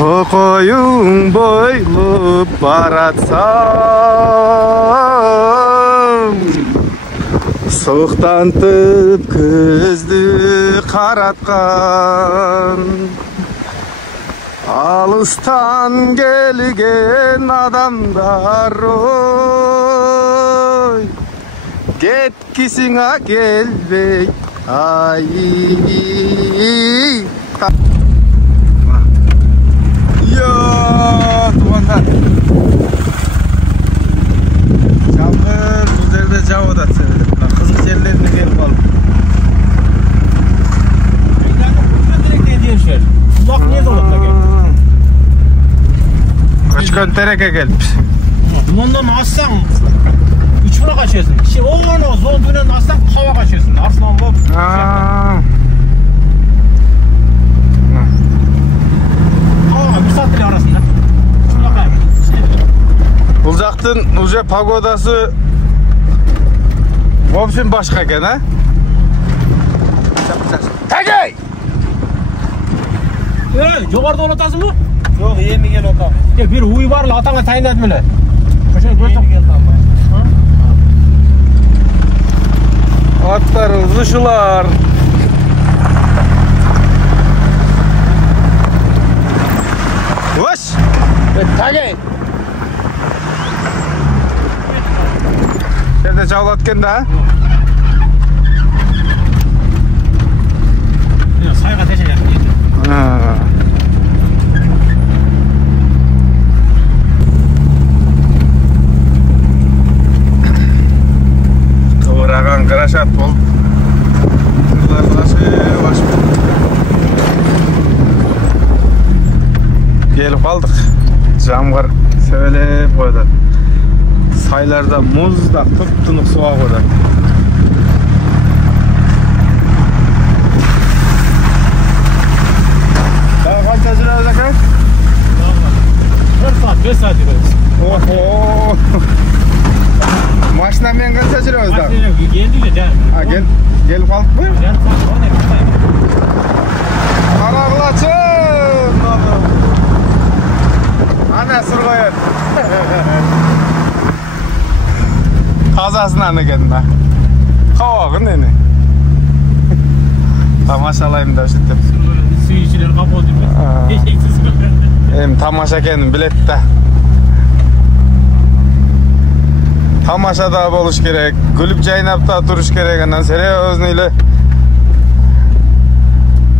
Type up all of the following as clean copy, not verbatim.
Tokoyun boylup baratsam, soğuktan tıpkızdı karatkan. Alıstan gelgen adamlar oy, getkisine gelbey ay. Yo tuğanlar, çamur bu yerde jaup da kızık yerlerine gelip alıp. Kulak niye dolapta geldi? Kaçkan tereke gelip. Bundan assan 3 bura kaçıyorsun. Onu zombinden assan hava kaçıyorsun. Aslan bu. Bir saat bile arasında. Şuna kayıp. Bulcaktın уже pagodası в общем başka eken ha? Tegey! Жоғарыда олатасы mı? Жоқ, емеген отам. Bir uy var atаңа тайындады міне. Atlar uzuşular. Hoş! Tegey! Şerde çavlatken de. Сайға теше жақын. Kıvırağın kıraşat bol. Gelip kaldık. Jamgır söylep koydu. Saylarda muz da tıp-tınık suğa koydu. Daha kaçta sürüyoruz akar? 1 saat, 5 saat yürüyoruz. Oho! Maşinamen kaçta sürüyoruz da? Geldi de canım. Ha gelip kaldık mı? Yarım saat sonra ne? Karagılaçın! Ana sırgayın. Kazasını anı geldim ben. Kavağın neyini? Tamaşalayım da işte. Su içiler kapı değil mi? Eşeksiz mi? Hem tamaşa kendim bilet de. Tamaşada boluş gerek, gülüp jaynapta turuş gerek. Ondan seriyozniyle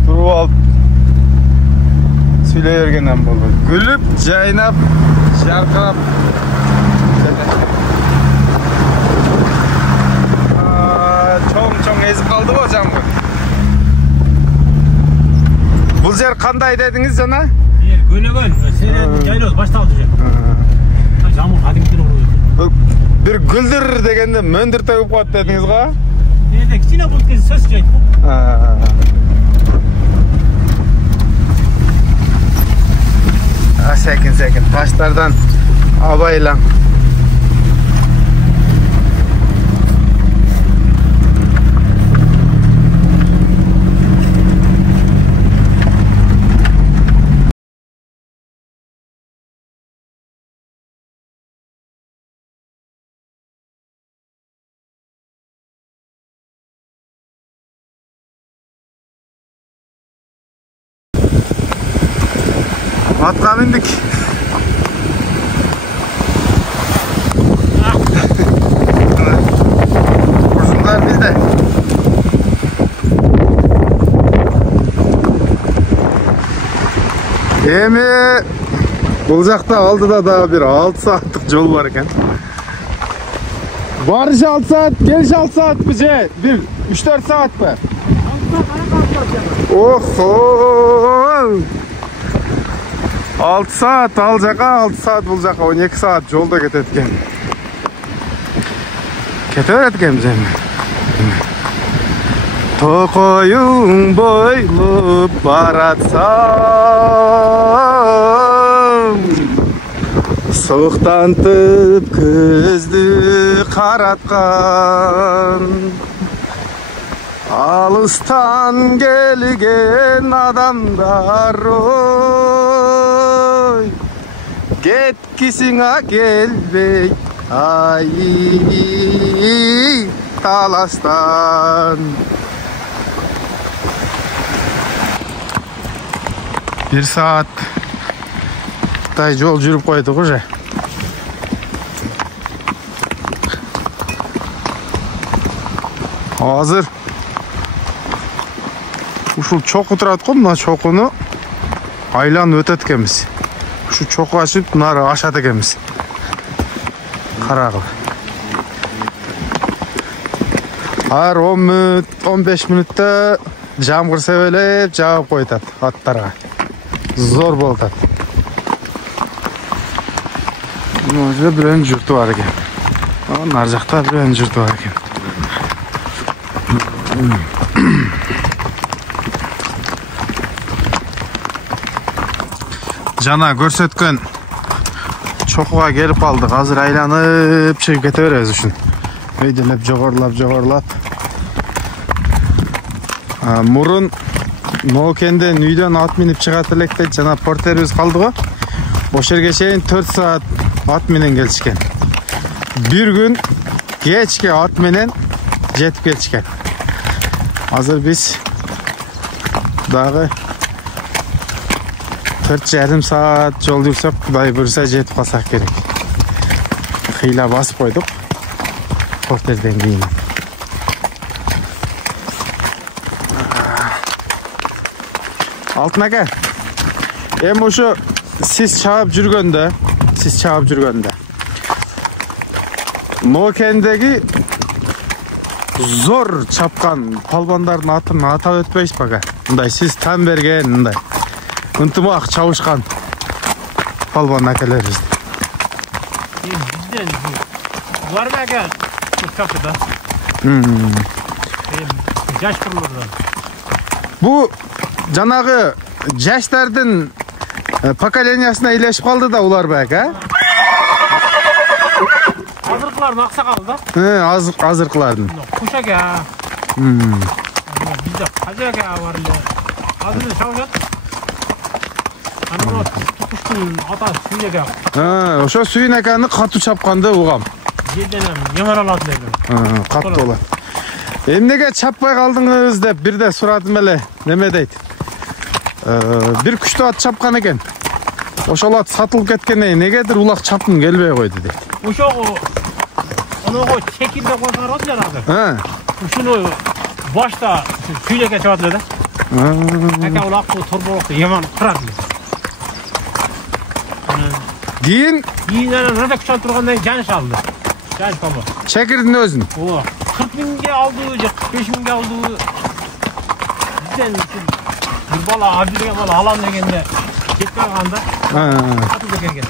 turup alıp söyleyergenden boldu. Gülüp jaynap, jarkırap. Çoğum ezip kaldı hocam bu. Bu yer kanday dediniz sana? Yer göle. Seni yayloz başta alacak. Camur hadi gidelim oraya. Bir güldür degende möndür tagıp koyat dediniz ga? Nerede? Kiçine bu kez söz çaydı. Sekin taşlardan abayla. Atla bindik. Kurşunlar bizde. Bulcakta aldıda daha bir 6 saatlik yol var eken. Varış 6 saat, geliş 6 saat mi şey? 3-4 saat mi? Oho! 6 saat alacak, 6 saat bulacak, 12 saat yolda ketetken. Keteretken bize mi? Tokoyun boylup baratsam, soğuktan tıpkızdı karatkan. Alıstan gelgen adamlar oy, Кеткисиңа келбей ай таластан. Bir saat жол жүрүп койдук уже. Азыр ушул чоку турат го, мына чокуну айланып өтөт экенбиз. Şu çoku açıp bunları aşağı ekemiz. Karagıl. Har 10 minut, 15 minutta jamgır sebelep jağıp koytat attарға. Zor boltat. Mojda bilen jurtu var eken. Nar jakta bilen jurtu var eken. Жана көрсөткөн чокуга келип калдык. Азыр айланып чыгып кете беребиз үчүн. Өйдөлөп жогорулап. Мурун Ноокенден үйдөн ат минип чыгат электе жана портерибиз калды го. Ошол жерге чейин 4 саат ат менен келишкен. Bir gün кечке ат менен жетип келишкен. Азыр биз дагы 4,5 saat жол жүрсөк, Кудай буйруса жетип калсак керек. Кыйла басып койдук. Портерден кийин. Алтын ака. Эми ошо сиз чаап жүргөндө, Ноокендеги зор чапкан палбандардын атын атап өтпөйсүз бага. Мындай сиз тан берген, мындай ынтымак чабышкан палбан акелерибиз. Бизден булар бага чапкада. Жаш кырлардан. Бу жанагы жаштардын поколениясына илешип калды да улар бага, Азыркылардын аксакалы да? Азыркылардын. Куш ака. Бизде Казы ака бар эле. Азыр чабышат. Аны тукуштун атасы Сүйүн ака. Ошо Сүйүн аканы катуу чапканды угам. Жерден жамар алат эле. Катуу болот. Эмнеге чаппай калдыңыз деп бирде сурадым эле. Неме дейт? Bir күчтүү ат чапкан экен. Ошол ат сатылып кеткенде негедир улак чапкым келбей койду дейт. Ошого оного чекилде коюп жанагы. Ушуну башта Сүйүн ака чабат эле да. Ака улакты торболукту яман кырат эле. Кийин нада күч алып тургандан кийин жаныш алды. Жаныш калды. Чекирдин өзүн. 40 миңге алды же 45 миңге алды. Бизден bir bala abi деген бала алам дегенде кетип калганда. Атып келген.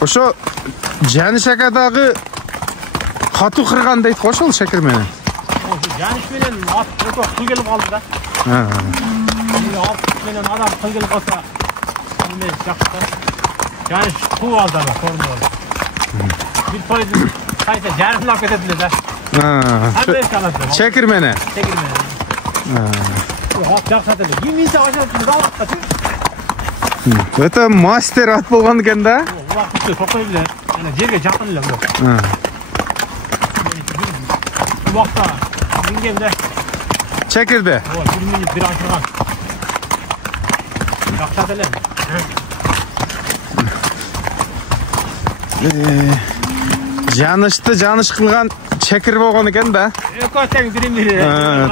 Ошо Жаныш акадагы катуу кырган дейт го ошол чекир менен. Жаныш менен ат өтө кыл келип калды да. Ат менен адам кыл келип калса, эме жакшы. Жаныш куу алды да, торунду. Bir toyдун кайта жарыклап кетет эле да. Чекир менен. Жакшы эле. Киминсе ашат алат да. Өтө мастер ат болгон экен да. Убакытты токой эле. Ana жерге жакын эле бу. Убакта мингенде чекирди. 1 минут бир ашырган. Жакшы эле. Жаныш кылган чекир болгон экен да. Экөө тең бири-бири.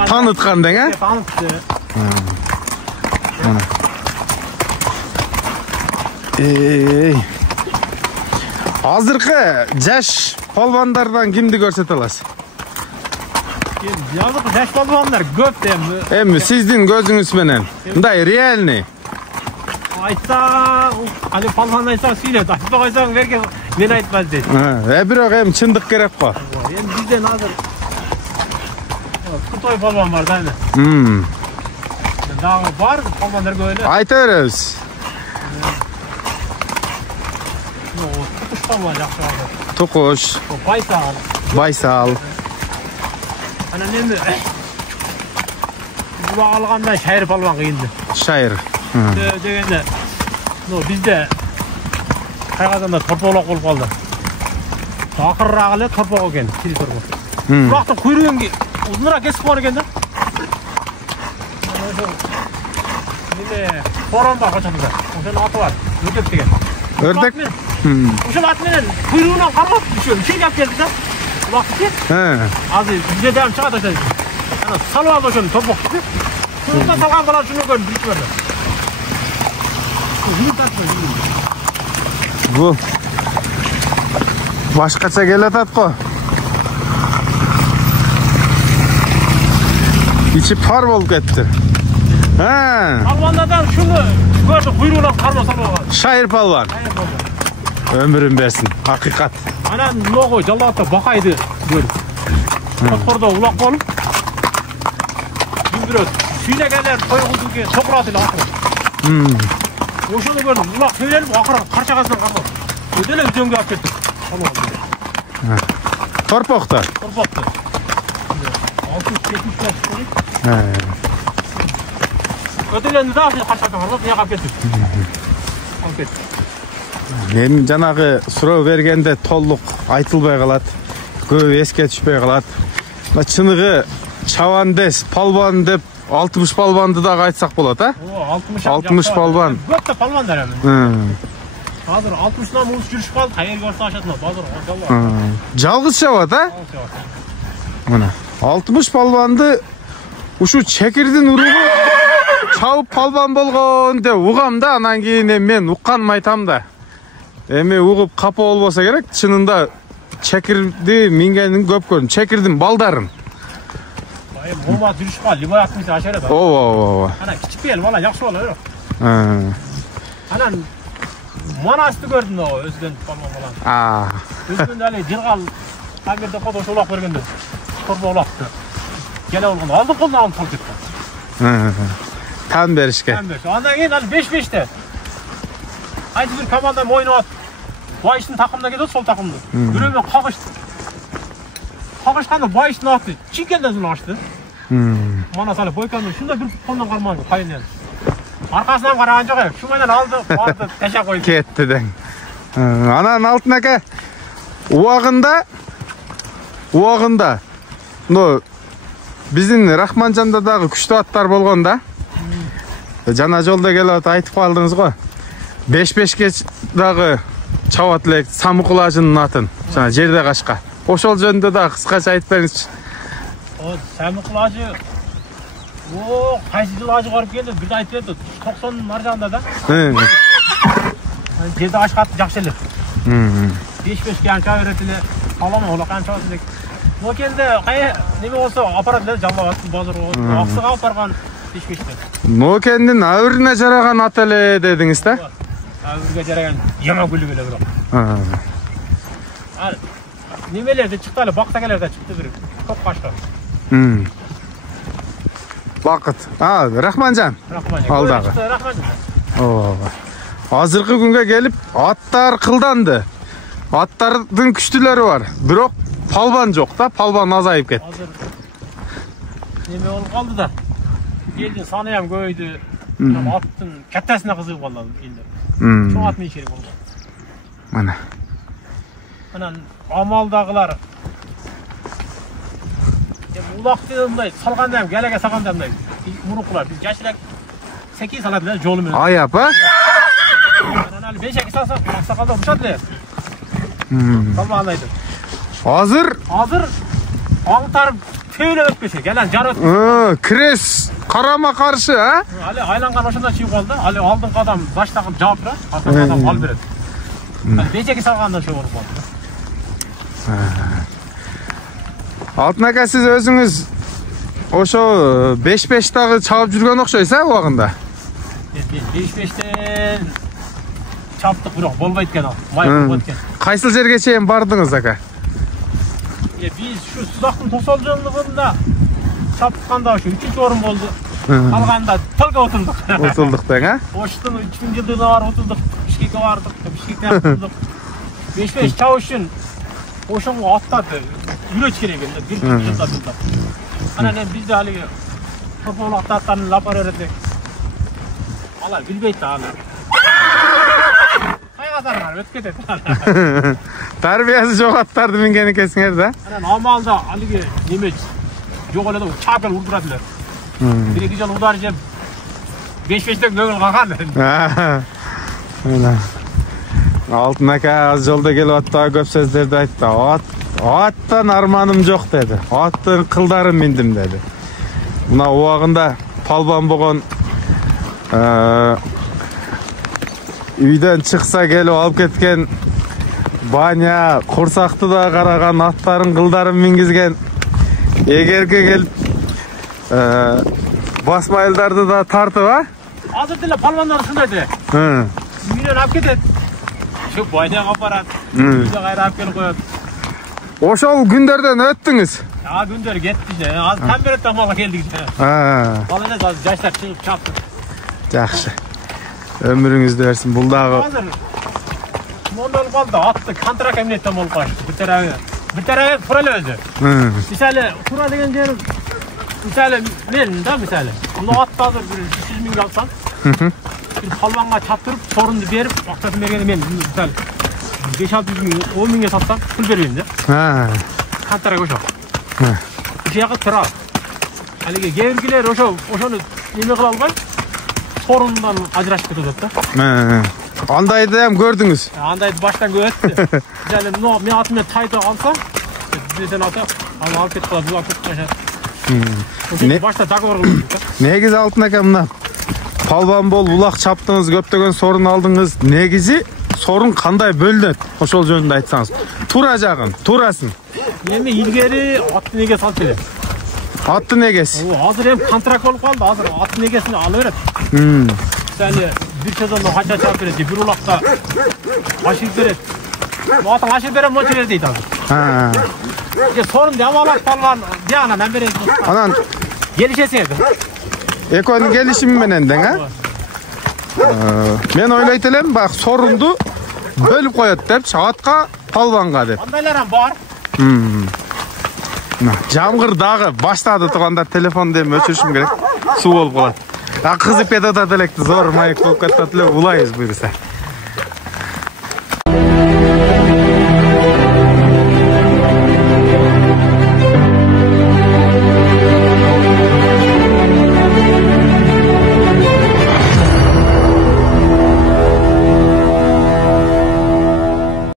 Таныткан дең, а? Танытты. Азыркы жаш палбандардан кимди көрсөтө аласыз? Азыркы жаш палбандар көп да. Эми сиздин көзүңүз менен. Мындай реальный. Айтса, али палбан айтса сүйлөт. Айтпай койсоң берке мен айтпаз дейт. Бирок эми чындык керек го. Эми бизден азыр Кытай палбан бар да. Дагы бар палбандар көп эле. Айта беребиз. Токуш. Байсал. Ana nemi? Bu alganda şair palvan kıyındı. Şair. Degende Bizde kaygadanda torpoqlaq болып қалды. Ақырырақ эле торпоқ екен, кири торпоқ. Бұлақтың құйрығын ұзынырақ кесіп қойған екен да. Неме қорон бар қошатында. Ошоның аты бар. Өтек деген. Өтек? Ошол атменен құйрығынан қарап, үшеуін алып келді да. Бұлақты ке. Азыр бізде дәм шығады ошол. Ана салып алды ошоны торпоқты. Құйрықта салған бала шуны көріп бірінші көрді. Bu başqacha kelatadi qo. İçi par bo'lib ketdi. Ha. Palvonlardan shuni ko'rdi, quyruqdan qarma salib olgan. Shayr palvon. Ömrün bersin, haqiqat. Ana nogo jallatda baqaydi ko'rdi. To'qorda uloq bo'lib. Yurib, suynaganlar qo'yildiga to'qradi oxiri. Oşunu gördüm. Ulan söyleyelim akıra parçakasından kaldı. Ödele ödönge alıp kettik. Torpokta? Torpokta. 670 lira. Ödelendi daha parçakasından kaldı. Niye alıp kettik? Alıp kettik. Мен жанагы суроо бергенде толук айтылбай калат. Көп эске түшпөй калат. Чыныгы чабан дес, палбан деп 60 palvandı da айтсак болот, а? 60 palvan. Көп та palvan дер эми. Азыр 60-тан муз жүрүшүп калды. Кайер көрсө ашатына базар ошоло. Жалгыз чабат, а? Мына 60 palvanды ушу чекирдин уругу чабып palvan болгон деп угам да, анан кийин мен укканым айтам да. Эми угуп капа болбосо керек, чынында чекирди мингенин көп көрдүм. Чекирдин балдарын. Moğma dürüş kal, limon atmışsın aşağıda da. Oo. Ana küçük bir el, valla yakşı oluyor. Anan manastı gördün o özgün falan. Özgün de öyle dilgal, tabirde kodu şolak vergende. Torba olaktı. Gele olgun, aldın kolunu alın tol gitti. Tam berişke. Tam berişke. Ondan keyin 5-5'te. Aynı bir komandam oyunu at. Bayışın takımda gidiyor, sol takımda. Yürüme kakıştı. Kakışkandı bayışını attı. Çinkenden açtı. Mana salып boykandı. Şunda bir kolundan kalmadı. Kayın yani. Arkasından karagan жоқ ек. Şu menden aldı, vardı, teşe koydu. Ketті den. Анан Алтын ака, уағында, биздин Рахманжанда дагы күчтүү аттар болгон да. Жана жолдо келип айтып калдыңыз го. 5-5ке дагы чабат элек Самыкул ажынын атын. Жана жерде кашка. Ошол жөнүндө да кыскача айтып бериңизчи. Самыкул ажы qaysi yıl acı qarıp geldi, bir de ayıp verdi. 90'ın marjağında da. Жерде ашқатты жақсы елер. 5-5 қанша öğretili, қалама ола қанша өтілік. О келді, неме болса апарат елер, жаллап атты базар оғыз. Ақсыға апарған 5-5'те. Нокендин әуіріне жараған ат эле дедіңіз да? Әуірге жараған ема гүлі келе бірақ. Немелерде шықты әлі, бақтакелерде шықты бір. Көп қашты. Бақыт. Рахманжан. Алдағы. Азыркы күнгө келип аттар кылданды. Аттардын күчтүлөрү бар. Бирок палбан жок да, палбан азайып кетти. Азыр неме болуп калды да. Элдин саны ham көбөйдү. Аттын каттасына кызыгып калды элдер. Чоң ат менен керек болду. Мына. Анан амалдагылар улақты мындай салганда ham келеге салганда мындай мурукулар биз жашырак секи салат эле жолу менен. Аяп, а? Анан 5-2 салсак аксакалда урушат эле. Салбагандайды. Азыр аңтарып төөлөп өтпөсө, келен жарып. Крес карама каршы, а? Али айланган ошондо чыгып калды. Али алдыңкы адам баш такып жаап тура, артыңкы адам ал берет. 5-2 салганда ошо болуп калды. Алтын ака, сиз өзүңүз ошо 5-5 дагы чабып жүргөн окшойсуз, а убагында? 5-5тен чаптык, бирок болбойт экен ал. Май болбойт экен. Кайсыл жерге чейин бардыңыз ака? Биз ушу Судактын Тосол жылдыгында чапканда ушу 3-орун болду. Калганда толго отурдук. Отурдук дең, а? Оштун 3000-жылдыгына барып отурдук. Бишкекке бардык, Бишкектен отурдук. 5-5 чабыш үчүн ошоңго аттарды үйрөтүш керек экен, бир жылда. Анан бизде алиги тополокту аттарын алып бара берет элек. Алар билбейт да аны. Azarlar ötüp ketedi. Tarbiyasi жоқ аттарды минген экенсиңер да. Анан амалда алиги неме жок эле чапел урдуратылар. Бир-эки жол удар жеп 5-5тен көңүл калган. Алтын ака аз жолда келип аттагы көп сөздөрдү айтты. Аттан арманым жок деди. Аттын кылдарын миндим деди. Мына убагында палбан болгон үйдөн чыкса келип алып кеткен Баня, курсакты да караган, аттарын кылдарын мингизген. Эгерге келип басмайылдарды да тартып, Азыр деле палбандар ушундай де. Үйдөн алып кетет. Şu Баняга апарат. Үйдө кайра алып келип коет. Ошол күндөрдөн өттүңүз. Күндөр кетти же. Азыр камбереттен мала келдик же. Ал эле азыр жаштар чыгып чапты. Жакшы. Өмүрүңүздү берсин. Бул дагы Mondan kaldı attı kontrakt emniyetten bol kaç bir tarafı fırla özü. Misali fırla degen yer misali men da misali onu attı hazır bir 100 bin alsan bir palvanga çaptırıp sorundu berip akçasını bergende men misali 5-600 bin 10 binge satsam pul bereyim de. Kontrakt oşo. Uşağa tıra. Haligi gevgiler oşonu neme kıla algan sorundan ajrashib ketadi da. Andaydı hem gördünüz. Andaydı baştan gördü. Yani men atımda tayda alsam, bizden ata alıp ketip kaldı, alıp ketip başta dogovor kıldık. Negizi Алтын ака мына палбан болуп улак чаптыңыз, көптөгөн сорун алдыңыз. Негизи сорун кандай бөлүнөт? Ошол жөнүндө айтсаңыз. Тура жагын, турасын. Эми илгери аттын эгеси алып келет. Аттын эгеси. Азыр эми контракт болуп калды. Азыр аттын эгесин ала берет. Yani bir sezonda kaça çarp verir, bir ulakta aşır verir. Bu atan aşır veren maçı değil tabii. Sorun devam falan bir ana ben vereyim. Anan gelişesiydi. Eko'nun gelişimi menenden ha? Men oylayt elem, bak sorundu bölüp koyat dep, atqa palvanга dep. Andaylar var. Жамгыр дагы баштады турганда телефонду эми өчүрүшүм керек. Суу болуп калат. Кызып кетип атат электи, зор маек болуп кетип атат эле, улайбыз буюрса.